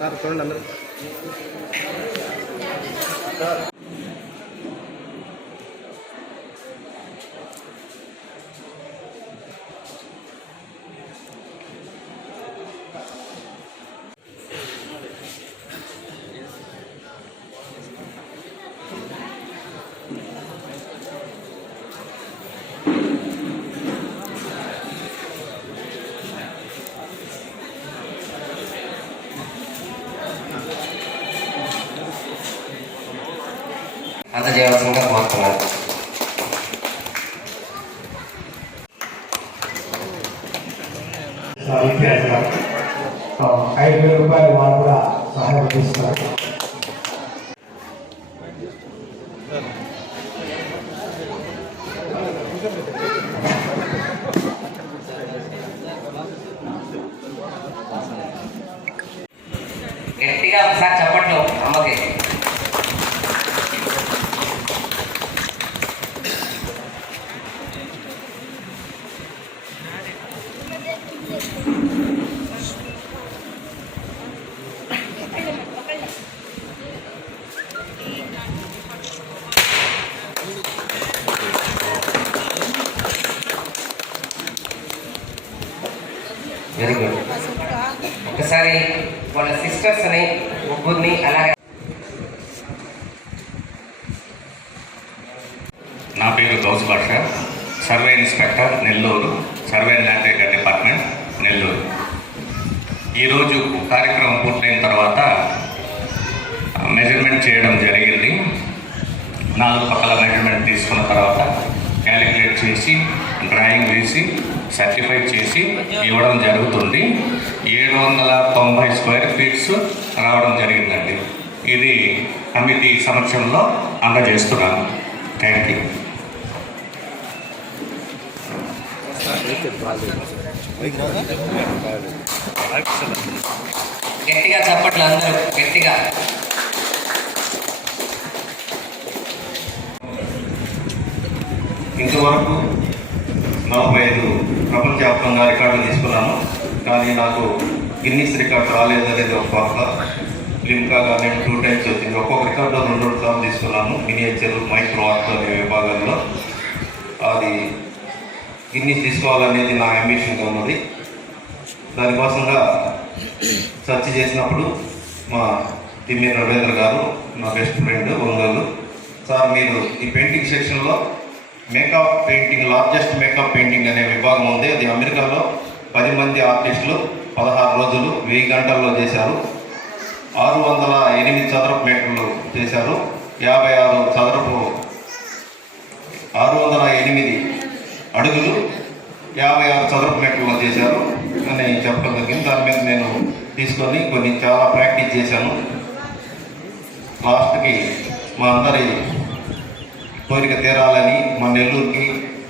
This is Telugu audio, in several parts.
సార్ చూడండి అందరూ. అంత చేయవలసిందిగా కోరుతున్నాను. రూపాయలు వాళ్ళు కూడా సహాయం చేస్తున్నారు. గట్టిగా ఒకసారి చెప్పట్లు అమ్మకి. Very good. ఒకసారి వాళ్ళ సిస్టర్స్ని ముగ్గురిని అలాగే. నా పేరు గౌస్ భాష, survey inspector Nellore, survey land record department Nellore. ఈరోజు కార్యక్రమం పూర్తయిన తర్వాత మెజర్మెంట్ చేయడం జరిగింది. 4 పక్కల మెజర్మెంట్ తీసుకున్న తర్వాత క్యాలిక్యులేట్ చేసి డ్రాయింగ్ వేసి సర్టిఫై చేసి ఇవ్వడం జరుగుతుంది. 790 స్క్వేర్ ఫీట్స్ రావడం జరిగిందండి. ఇది కమిటీ సమక్షంలో అందజేస్తున్నాను. Thank you. గట్టిగా చప్పట్లు అందరూ గట్టిగా. ఇంతవరకు 45 ప్రపంచవ్యాప్తంగా రికార్డులు తీసుకున్నాను. కానీ నాకు గిన్నీస్ రికార్డు రాలేదనేది ఒక పక్క. లిమ్కా కానీ 2 టైమ్స్ వచ్చింది. ఒక్కొక్క రికార్డు 2 సార్లు తీసుకున్నాను. మినియేచర్, మైక్రో ఆర్ట్ అనే విభాగాల్లో. అది గిన్నీస్ తీసుకోవాలనేది నా అంబిషన్గా ఉన్నది. దానికోసంగా సెర్చ్ చేసినప్పుడు మా తిమ్మిరి రవీంద్ర గారు, నా బెస్ట్ ఫ్రెండ్ ఒంగోలు సార్, మీరు ఈ పెయింటింగ్ సెక్షన్లో makeup painting, largest makeup painting అనే విభాగం ఉంది. అది అమెరికాలో 10 మంది ఆర్టిస్టులు 16 రోజులు 1000 గంటల్లో చేశారు. 608 చదరపు మీటర్లు చేశారు. 608 అడుగులు 56 చదరపు మీటర్లు చేశారు అని చెప్పడం జరిగింది. దాని మీద నేను తీసుకొని కొన్ని చాలా ప్రాక్టీస్ చేశాను. లాస్ట్కి మా అందరి కోరిక తీరాలని, మా నెల్లూరుకి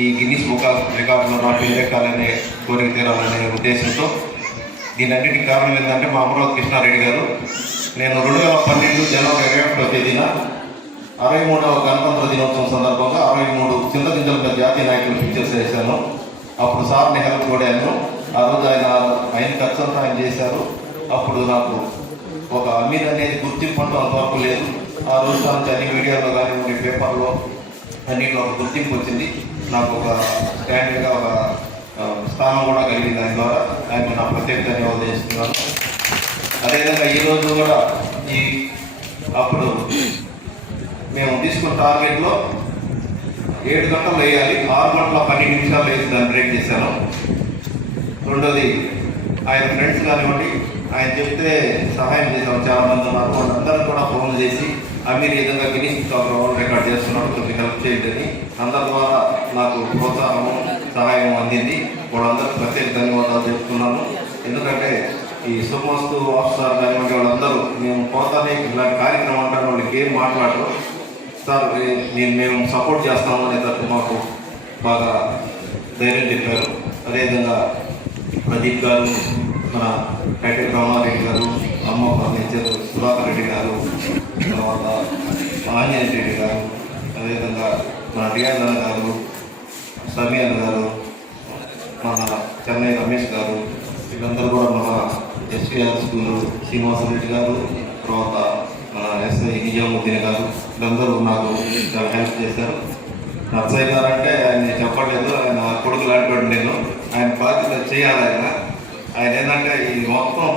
ఈ గిన్నిస్ బుక్ రికార్డులో నా పేరు ఎక్కాలనే కోరిక తీరాలనే ఉద్దేశంతో దీనన్నిటికి కారణం ఏంటంటే మా అమరావతి కృష్ణారెడ్డి గారు, నేను 2012 జనవరి 21వ తేదీన 63వ గణతంత్ర దినోత్సవం సందర్భంగా 63 చింతగింజల జాతీయ నాయకులు పిక్చర్స్ వేశాను. అప్పుడు సార్ని హెల్ప్ కోడాను. ఆ రోజు ఆయన ఖర్చంతా ఆయన చేశారు. అప్పుడు నాకు ఒక అమీర్ అనేది గుర్తింపు అంటూ అంతవరకు లేదు. ఆ రోజు నుంచి అన్ని మీడియాలో కానీ పేపర్లో అన్నింటిలో ఒక గుర్తింపు వచ్చింది. నాకు ఒక స్టాండర్డ్గా ఒక స్థానం కూడా కలిగింది. దాని ద్వారా ఆయనకు నా ప్రత్యేక ధన్యవాదాలు చేస్తున్నాను. అదేవిధంగా ఈరోజు కూడా అప్పుడు మేము తీసుకున్న టార్గెట్లో 7 గంటలు వేయాలి, 6 గంటల 12 నిమిషాలు వేసి దాన్ని బ్రేక్ చేశాను. రెండోది ఆయన ఫ్రెండ్స్ కానివ్వండి, ఆయన చెప్తే సహాయం చేశాము. చాలామంది ఉన్నారు. వాళ్ళందరూ కూడా ఫోన్లు చేసి అమీర్ ఈ విధంగా గిన్నిస్ వరల్డ్ రికార్డ్ చేస్తున్నాడు, కొంచెం హెల్ప్ చేయండి. అందరి ద్వారా నాకు ప్రోత్సాహము, సహాయం అందింది. వాళ్ళందరికీ ప్రత్యేక ధన్యవాదాలు చెప్తున్నాను. ఎందుకంటే ఈ సుమస్తు ఆఫీసర్ కానివ్వండి వాళ్ళందరూ మేము పోతానే ఇలాంటి కార్యక్రమం అంటారు, వాళ్ళకి ఏం మాట్లాడరు. సార్ మేము సపోర్ట్ చేస్తాము అనేటట్టు మాకు బాగా ధైర్యం చెప్పారు. అదేవిధంగా ప్రదీప్ గారు, మన కైటెక్ రామారెడ్డి గారు, అమ్మ ఫర్నిచర్ సుధాకర్ రెడ్డి గారు, తర్వాత ఆంజనేయ రెడ్డి గారు, అదేవిధంగా మన డియాన్ గారు, సమీర్ గారు, మన చెన్నై రమేష్ గారు, వీళ్ళందరూ కూడా మన ఎస్పీఆర్ స్కూలు శ్రీనివాసరెడ్డి గారు, తర్వాత మన ఎస్ఐ నిజాముద్దీన్ గారు, వీళ్ళందరూ నాకు చాలా హెల్ప్ చేశారు. నర్సయ్య గారు అంటే ఆయన చెప్పలేదు, ఆయన కొడుకు లాంటి నేను, ఆయన బాధ్యత చేయాలి. ఆయన ఏంటంటే ఈ మొత్తం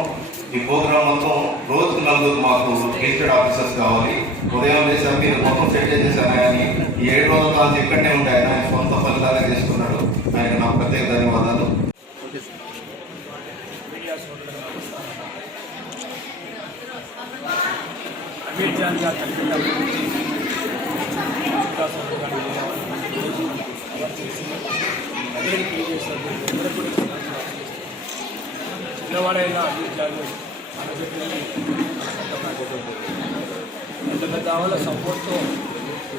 ఈ ప్రోగ్రామ్ మొత్తం రోజుకు 4 మాకు గెస్టెడ్ ఆఫీసర్స్ కావాలి. ఉదయం లేసి మీరు మొత్తం సెట్ చేసేసారు. కానీ ఈ 7 రోజుల కాలం ఇక్కడనే ఉంటాయి. ఆయన సొంత ఫలితాలే చేసుకున్నాడు. ఆయన నా ప్రత్యేక ధన్యవాదాలు. అమీర్జాన్ గారు చిన్నవాడైన అమీర్జాన్ ఎంత పెద్ద వాళ్ళ సపోర్ట్తో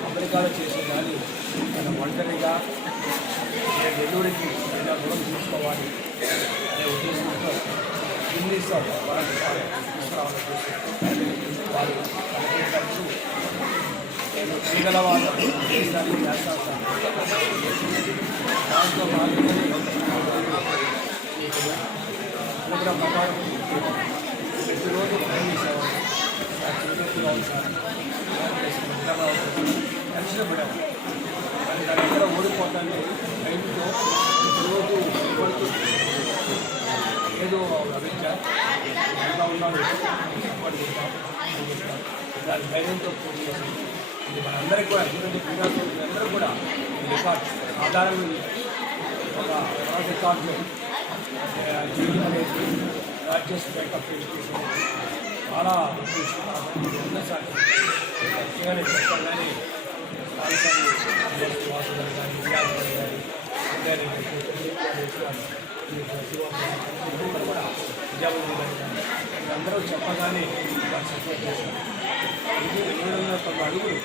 అమెరికాలో చేసే కానీ తన ఒంటరిగా నెల్లూరికి ఏదైనా రుణం తీసుకోవాలి అనే ఉద్దేశంతో ఇంగ్లీష్ వాళ్ళకి తీసుకురావాలని వారు తనకి ఖర్చు మిగలవాళ్ళు దేశాన్ని చేస్తారు సార్. దాంట్లో భాగంగా ప్రోగ్రాం ప్రకారం ప్రతిరోజు ప్రయాణించేవారు. చిన్నప్పుడు కావాలి సార్, కష్టపడేవారు. దాని దగ్గర ఓడిపోతాన్ని రైతుతో ప్రతిరోజు ఏదో అభిజ్ఞ ఎలా ఉన్నాడు పడుకుంటాం, దాని ధైర్యంతో పోటీ చేస్తుంది. ఇది మనందరికీ కూడా ఎందుకంటే క్రీడాకారులందరూ కూడా ఈ రికార్డ్ ఆధారంగా ఒక రికార్డు జీవితం అనేది రాజ్యస్ బ్యాంక్ ఆఫ్ ఎడ్యుకేషన్ చాలా ఉన్నసారి చేయాలి చెప్తారు. కానీ వాసు గారు కానీ విద్యార్థులు కానీ కూడా విద్యార్థులు కానీ అందరూ చెప్పగానే వారు సపోర్ట్ చేస్తారు. ఇది 790 అడుగులు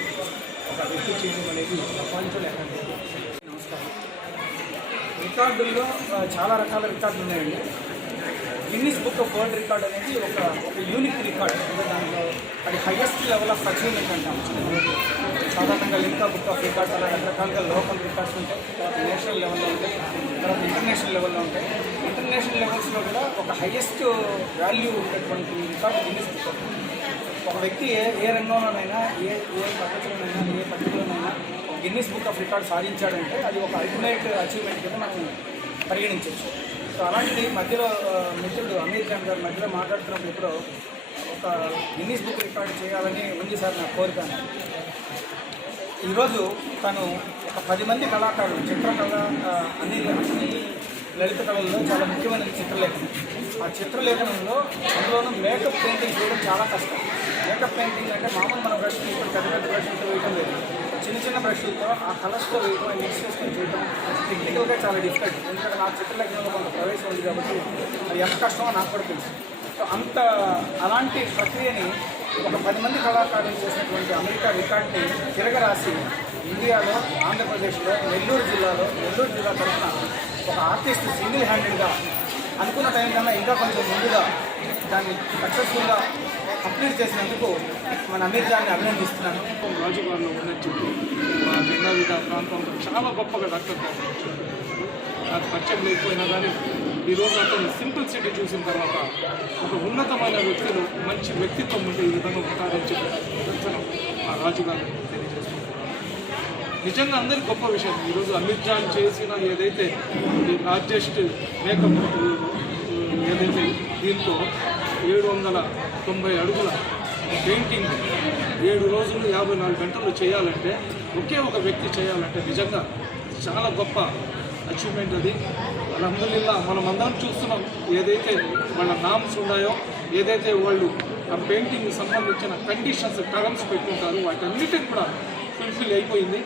ఒక వ్యక్తి చేయడం అనేది ప్రపంచంలో ఎక్కడ. నమస్కారం. రికార్డుల్లో చాలా రకాల రికార్డులు ఉన్నాయండి. Guinness book of world record అనేది ఒక యూనిక్ రికార్డ్. అంటే దాంట్లో అది హైయెస్ట్ లెవెల్ ఆఫ్ అచీవ్మెంట్ అంటాం. సాధారణంగా లింకా బుక్ ఆఫ్ రికార్డ్స్ అలా రకరకాలుగా లోకల్ రికార్డ్స్ ఉంటాయి, తర్వాత నేషనల్ లెవెల్లో ఉంటాయి, తర్వాత ఇంటర్నేషనల్ లెవెల్లో ఉంటాయి. ఇంటర్నేషనల్ లెవెల్స్లో కూడా ఒక హైయెస్ట్ వాల్యూ ఉండేటువంటి రికార్డ్ గిన్నిస్ బుక్ ఆఫ్. ఒక వ్యక్తి ఏ రంగంలోనైనా ఏ పద్ధతిలోనైనా ఏ పద్ధతిలోనైనా గిన్నిస్ బుక్ ఆఫ్ రికార్డ్ సాధించాడంటే అది ఒక అల్టిమేట్ అచీవ్మెంట్ కింద మనం పరిగణించవచ్చు. సో అలాంటిది మధ్యలో మిత్రుడు అమీర్జాన్ గారు మధ్యలో మాట్లాడుతున్నప్పుడు ఇప్పుడు ఒక గిన్నిస్ బుక్ రికార్డు చేయాలని ఉంది సార్ నా కోరిక. ఈరోజు తను ఒక 10 మంది కళాకారులు చిత్రకళ అన్ని లలిత కళల్లో చాలా ముఖ్యమైనది చిత్రలేఖనం. ఆ చిత్రలేఖనంలో అందులోనూ మేకప్ పెయింటింగ్ చేయడం చాలా కష్టం. మేకప్ పెయింటింగ్ అంటే మామూలు మన బ్రష్లు ఇప్పుడు పెద్ద పెద్ద బ్రష్లతో వేయడం లేదు, చిన్న చిన్న బ్రష్లతో ఆ కలర్స్తో వేయడం మిక్స్ చేసుకొని చేయడం టెక్నికల్గా చాలా డిఫికల్ట్. ఎందుకంటే నా చిత్రలేఖనంలో కొంత ప్రవేశం ఉంది కాబట్టి అది ఎంత కష్టమో నాకు కూడా తెలుసు. సో అలాంటి ప్రక్రియని ఒక 10 మంది కళాకారులు చేసినటువంటి అమెరికా రికార్డ్ని తిరగరాసి ఇండియాలో ఆంధ్రప్రదేశ్లో నెల్లూరు జిల్లా తరఫున ఒక ఆర్టిస్ట్ సింగిల్ హ్యాండెడ్గా అనుకున్న టైం కన్నా ఇంకా కొంచెం ముందుగా దాన్ని సక్సెస్ఫుల్గా కంప్లీట్ చేసినందుకు మన అమీర్జాన్ని అభినందిస్తున్నాను. రాజుగారిలో ఉన్నట్టు మా జిల్లా ప్రాంతంలో చాలా గొప్పగా డాక్టర్ నాకు పరిచయం లేకపోయినా కానీ ఈరోజు అతను సింపుల్ సిటీ చూసిన తర్వాత ఒక ఉన్నతమైన వ్యక్తులు మంచి వ్యక్తిత్వం ఉంటే ఈ విధంగా ఉంటారని చెప్పి నిదర్శనం ఆ రాజుగారిని తెలియజేస్తున్నాను. నిజంగా అందరికీ గొప్ప విషయం. ఈరోజు అమీర్జాన్ చేసిన ఏదైతే ఈ లార్జెస్ట్ మేకప్ ఏదైతే దీంతో 790 అడుగుల పెయింటింగ్ 7 రోజులు 54 గంటలు చేయాలంటే ఒకే ఒక వ్యక్తి చేయాలంటే నిజంగా చాలా గొప్ప అచీవ్మెంట్ అది. అల్హమ్దులిల్లా మనం అందరం చూస్తున్నాం ఏదైతే వాళ్ళ నామ్స్ ఉన్నాయో, ఏదైతే వాళ్ళు ఆ పెయింటింగ్కి సంబంధించిన కండిషన్స్ టర్మ్స్ పెట్టుకుంటారు వాటన్నిటిని కూడా ఫుల్ఫిల్ అయిపోయింది.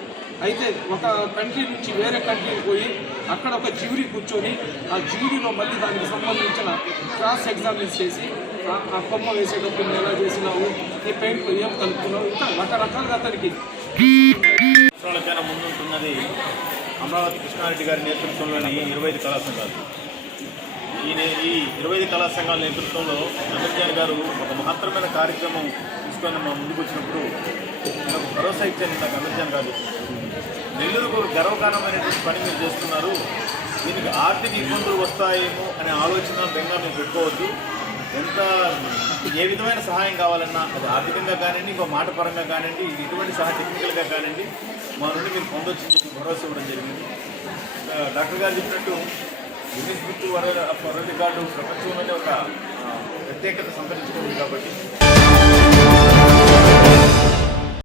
అయితే ఒక కంట్రీ నుంచి వేరే కంట్రీకి పోయి అక్కడ ఒక జ్యూరీ కూర్చొని ఆ జ్యూరీలో మళ్ళీ దానికి సంబంధించిన క్రాస్ ఎగ్జామిన్స్ చేసి ఆ కొమ్మ వేసేటప్పుడు ఎలా చేసినావు, ఈ పెయింట్లో ఏం కలుపుతున్నావు, ఇంకా రకరకాలుగా అతనికి సంవత్సరాలకైనా ముందుంటున్నది అమరావతి కృష్ణారెడ్డి గారి నేతృత్వంలోని 25 కళా సంఘాలు. ఈ 25 కళా సంఘాల నేతృత్వంలో అమీర్జాన్ గారు ఒక మహత్తరమైన కార్యక్రమం తీసుకొని మా ముందుకు వచ్చినప్పుడు నాకు భరోసా ఇచ్చాను. నాకు అమీర్జాన్ గారు నెల్లూరుకు గర్వకారణమైనటువంటి పని మీరు చేస్తున్నారు, దీనికి ఆర్థిక ఇబ్బందులు వస్తాయేమో అనే ఆలోచన బెంగా మీరు పెట్టుకోవద్దు, ఎంత ఏ విధమైన సహాయం కావాలన్నా అది ఆర్థికంగా కానివ్వండి, ఇంకో మాట పరంగా కానివ్వండి, ఎటువంటి టెక్నికల్గా కానివ్వండి మా నుండి మీరు పొందొచ్చని చెప్పి భరోసా ఇవ్వడం జరిగింది. డాక్టర్ గారు చెప్పినట్టు గిన్నిస్ బుక్ వరల్డ్ రికార్డు ప్రపంచంలోనే ఒక ప్రత్యేకత సంతరించుకుంది కాబట్టి